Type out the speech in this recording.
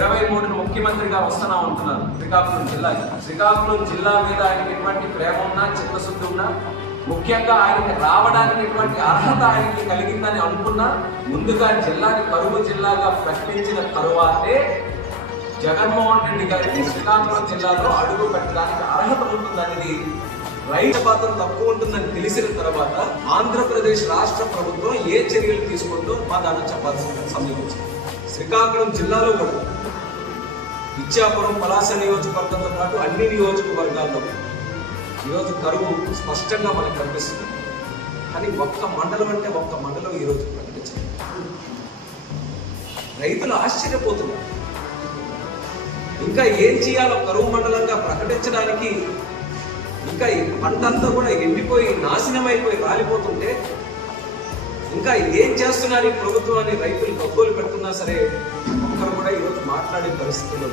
23న ముఖ్యమంత్రిగా వస్తున్నా ఉంటున్నారు శ్రీకాకుళం జిల్లాకి. శ్రీకాకుళం జిల్లా మీద ఆయనకి ఎటువంటి ప్రేమ ఉన్నా, చిత్తశుద్ధి ఉన్నా, ముఖ్యంగా ఆయనకి రావడానికి ఎటువంటి అర్హత ఆయనకి కలిగిందని అనుకున్నా, ముందుగా జిల్లాని కరువు జిల్లాగా ప్రకటించిన తరువాతే జగన్మోహన్ రెడ్డి గారికి శ్రీకాకుళం జిల్లాలో అడుగు పెట్టడానికి అర్హత ఉంటుందనేది, రైతు శాతం తక్కువ ఉంటుందని తెలిసిన తర్వాత ఆంధ్రప్రదేశ్ రాష్ట్ర ప్రభుత్వం ఏ చర్యలు తీసుకుంటూ మా దాన్ని చెప్పాల్సిన సమయం వచ్చింది. శ్రీకాకుళం జిల్లాలో కూడా ఇచ్చాపురం, పలాస నియోజకవర్గంతో పాటు అన్ని నియోజకవర్గాల్లో ఈరోజు కరువు స్పష్టంగా మనకు కనిపిస్తుంది. కానీ ఒక్క మండలం అంటే ఒక్క మండలం ఈరోజు ప్రకటించారు. రైతులు ఆశ్చర్యపోతున్నారు. ఇంకా ఏం చేయాలో కరువు మండలంగా ప్రకటించడానికి, ఇంకా పంట అంతా కూడా ఎండిపోయి నాశనం అయిపోయి రాలిపోతుంటే ఇంకా ఏం చేస్తున్నారు ఈ ప్రభుత్వం అని రైతులు గగ్గోలు పెడుతున్నా సరే ఒక్కరు కూడా ఈరోజు మాట్లాడే పరిస్థితుల్లో